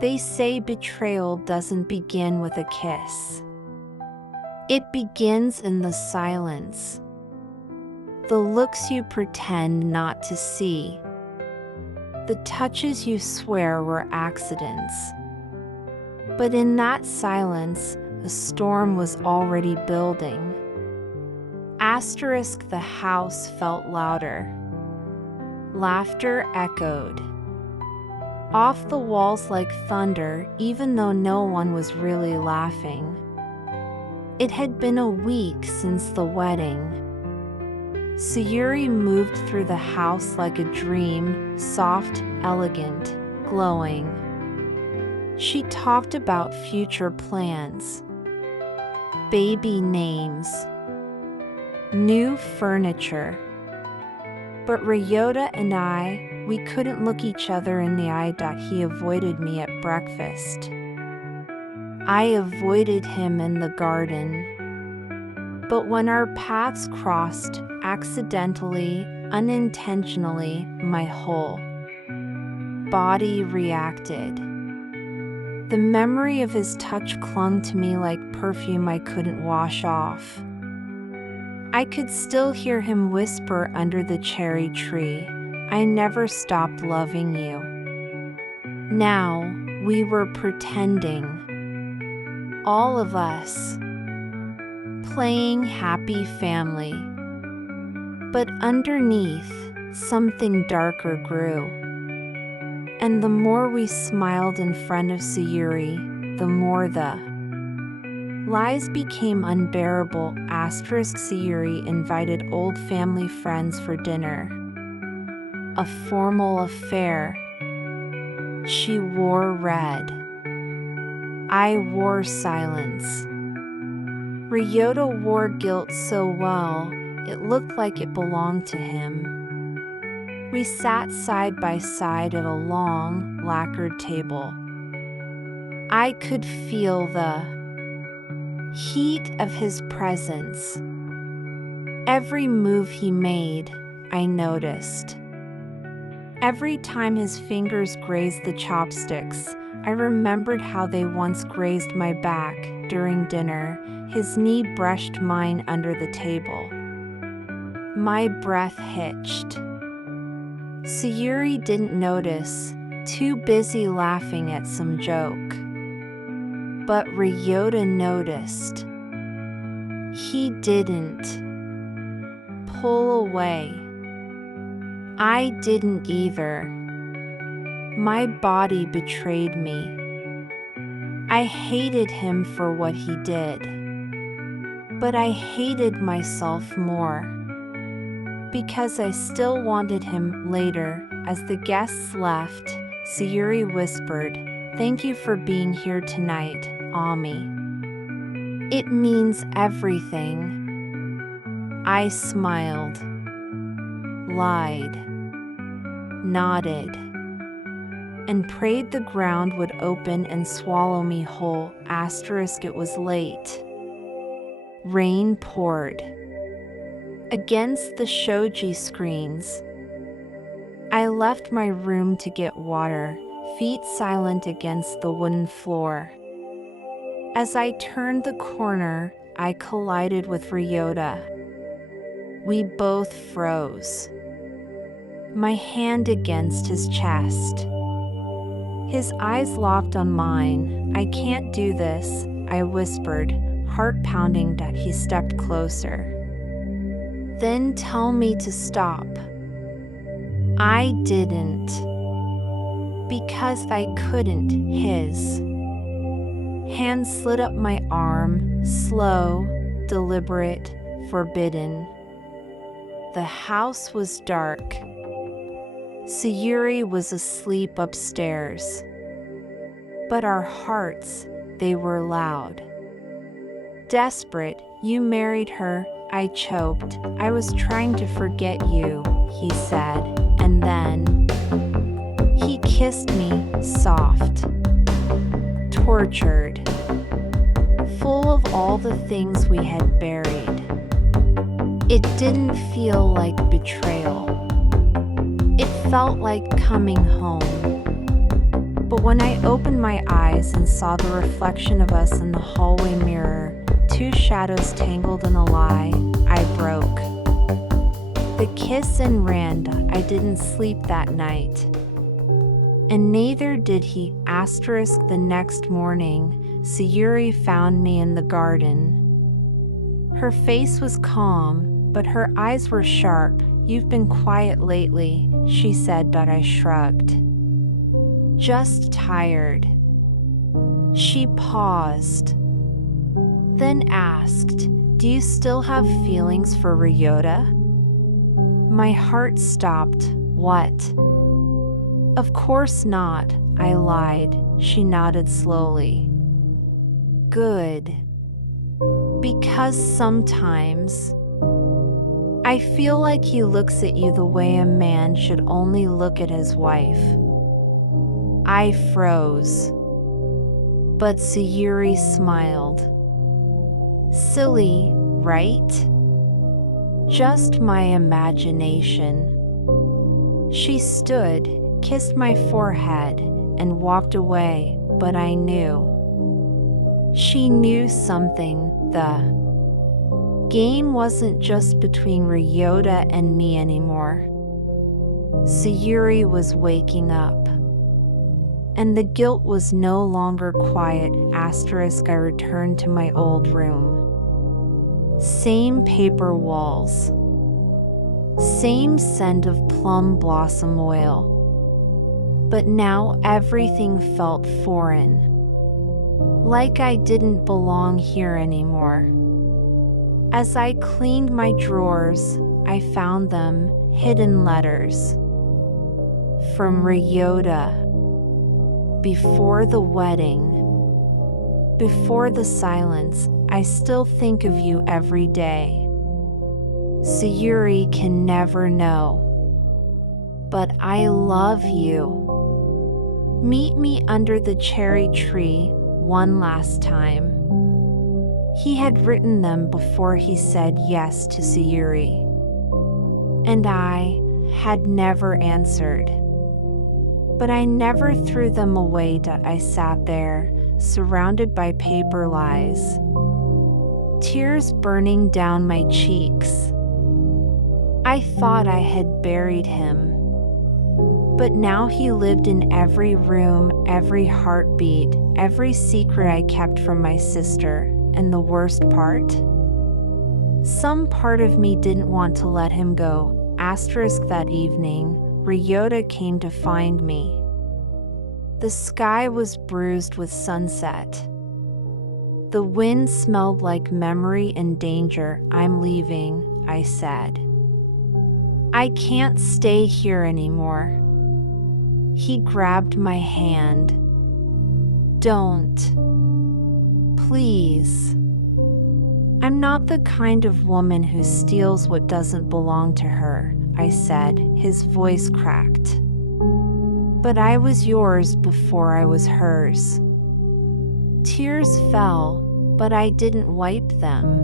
They say betrayal doesn't begin with a kiss. It begins in the silence. The looks you pretend not to see. The touches you swear were accidents. But in that silence, a storm was already building. Asterisk, the house felt louder. Laughter echoed off the walls like thunder, even though no one was really laughing. It had been a week since the wedding. Sayuri moved through the house like a dream, soft, elegant, glowing. She talked about future plans, baby names, new furniture. But Ryota and we couldn't look each other in the eye. He avoided me at breakfast. I avoided him in the garden. But when our paths crossed, accidentally, unintentionally, my whole body reacted. The memory of his touch clung to me like perfume I couldn't wash off. I could still hear him whisper under the cherry tree, "I never stopped loving you." Now, we were pretending. All of us. Playing happy family. But underneath, something darker grew. And the more we smiled in front of Sayuri, the more the lies became unbearable. Sayuri invited old family friends for dinner. A formal affair. She wore red. I wore silence. Ryota wore guilt so well, it looked like it belonged to him. We sat side by side at a long, lacquered table. I could feel the heat of his presence. Every move he made, I noticed. Every time his fingers grazed the chopsticks, I remembered how they once grazed my back during dinner. His knee brushed mine under the table. My breath hitched. Sayuri didn't notice, too busy laughing at some joke. But Ryota noticed. He didn't pull away. I didn't either. My body betrayed me. I hated him for what he did. But I hated myself more. Because I still wanted him. Later, as the guests left, Sayuri whispered, "Thank you for being here tonight, Ami. It means everything." I smiled, lied, nodded, and prayed the ground would open and swallow me whole. It was late. Rain poured against the shoji screens. I left my room to get water, feet silent against the wooden floor. As I turned the corner, I collided with Ryota. We both froze. My hand against his chest. His eyes locked on mine. "I can't do this," I whispered, heart pounding. He stepped closer. "Then tell me to stop." I didn't. Because I couldn't. His hand slid up my arm, slow, deliberate, forbidden. The house was dark. Sayuri was asleep upstairs. But our hearts, they were loud. "Desperate, you married her," I choked. "I was trying to forget you," he said, and then he kissed me, soft, tortured, full of all the things we had buried. It didn't feel like betrayal. It felt like coming home. But But when I opened my eyes and saw the reflection of us in the hallway mirror, two shadows tangled in a lie, I broke. The kiss and ran. I didn't sleep that night. And neither did he. The next morning, Sayuri found me in the garden. Her face was calm, but her eyes were sharp. "You've been quiet lately," she said, but I shrugged. "Just tired." She paused, then asked, "Do you still have feelings for Ryota?" My heart stopped. "What?" "Of course not," I lied. She nodded slowly. "Good. Because sometimes I feel like he looks at you the way a man should only look at his wife." I froze. But Sayuri smiled. "Silly, right? Just my imagination." She stood, kissed my forehead, and walked away, but I knew. She knew something. The game wasn't just between Ryota and me anymore. Sayuri was waking up. And the guilt was no longer quiet. I returned to my old room. Same paper walls. Same scent of plum blossom oil. But now everything felt foreign. Like I didn't belong here anymore. As I cleaned my drawers, I found them, hidden letters. From Ryota. Before the wedding. Before the silence, I still think of you every day. Sayuri can never know. But I love you. Meet me under the cherry tree one last time. He had written them before he said yes to Sayuri. And I had never answered. But I never threw them away. I sat there, surrounded by paper lies. Tears burning down my cheeks. I thought I had buried him. But now he lived in every room, every heartbeat, every secret I kept from my sister. And the worst part? Some part of me didn't want to let him go. That evening, Ryota came to find me. The sky was bruised with sunset. The wind smelled like memory and danger. "I'm leaving," I said. "I can't stay here anymore." He grabbed my hand. "Don't. Please. I'm not the kind of woman who steals what doesn't belong to her," I said, his voice cracked. "But I was yours before I was hers." Tears fell, but I didn't wipe them.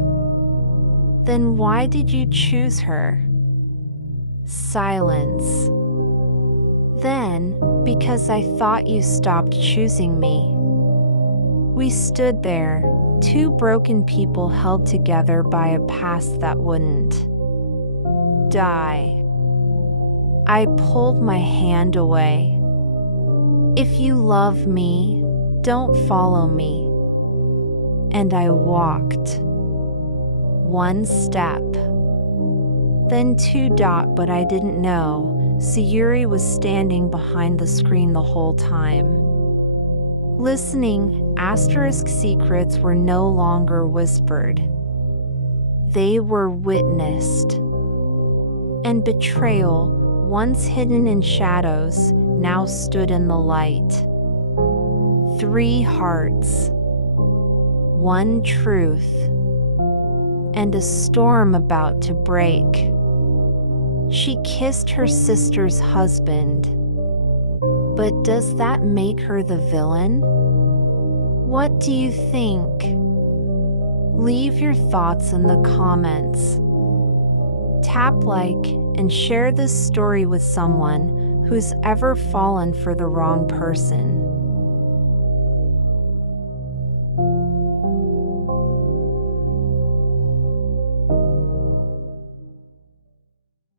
"Then why did you choose her?" Silence. "Then, because I thought you stopped choosing me." We stood there, two broken people held together by a past that wouldn't die. I pulled my hand away. "If you love me, don't follow me." And I walked. One step. Then two, but I didn't know. Sayuri was standing behind the screen the whole time. Listening, secrets were no longer whispered. They were witnessed. And betrayal, once hidden in shadows, now stood in the light. 3 hearts. One truth. And a storm about to break. She kissed her sister's husband. But does that make her the villain? What do you think? Leave your thoughts in the comments. Tap like and share this story with someone who's ever fallen for the wrong person.